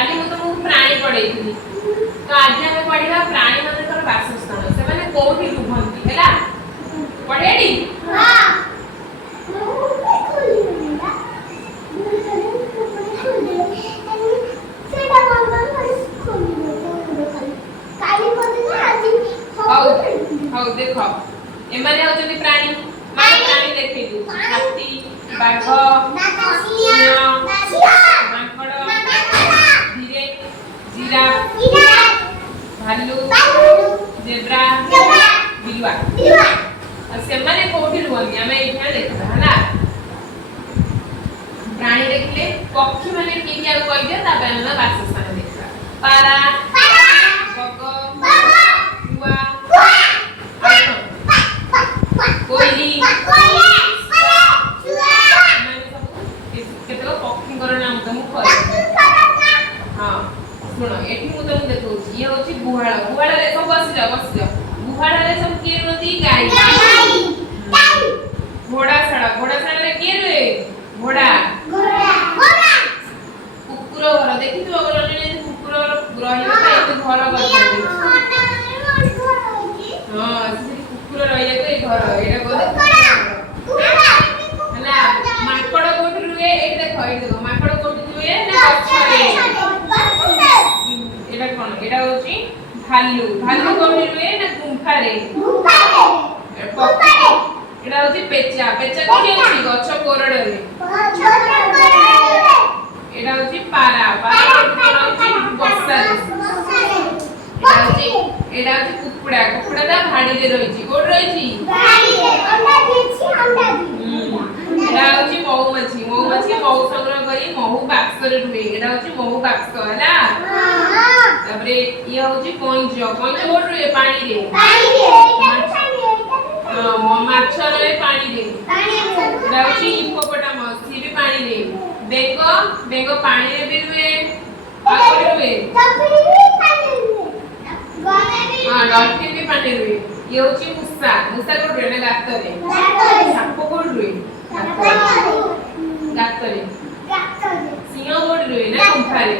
काली मु तुमको प्राणी पढैथिली तो आज हमें पढिबा प्राणी मनकर वासस्थान से माने कोठी रुहंती हैला पढेडी हां हौ देखो एमाने होचनी प्राणी माने प्राणी देखिलु हाथी बाघ सिंह माकड़ धीरे जिराफ भालू जेब्रा बिलुआ से माने कोठी रुहंती हमें एठा देखा हला प्राणी देखले पक्षी माने की क्या कहि दे ता बेला वासस्थान देखा पारा कोयली केतलो पक्षीकर नाम तुमको कहै हां सुनो एठी मु तुमको देखौची ये होची गुहाळ गुहाळ रे सब बस जाओ गुहाळ रे सब के रोती गाय घोड़ा साडा रे के रे घोड़ा कुकुर घर देखि तो अगर ने कुकुर रही तो एते घर कर हां कुकुर रही जाए तो घर एटा बोले हला माकड़ कोठी रुए ए देखो माकड़ कोठी रुए ना गछरे एटा कोन एटा होची भालू कोठी रुए ना गुंफा रे एटा होची पेचा कोठी होची गछ कोरड रे एटा होची पारा होची बस्सा रे एटा होची कुकुड़ा ता भाड़ी रे रहिची कोड रहिची भाड़ी रे अंडा दी एटा होची मौमाछी मौ संग्रह करी महू बाक्स रे रुए एटा होची महू बाक्स हला हां तबरे ये होची कोंच कोड रुए पानी रे हां माछ रे पानी रे एटा होची हिप्पोपोटामस सी भी पानी रे बेंगो पानी रे भी रुए आकोड रुए हां डॉल्फिन भी पानी रुए ये होची मुसा कोड रे ना गात रे साप कोड रुए गात रे सिंह कोड रुए ना गुंफा रे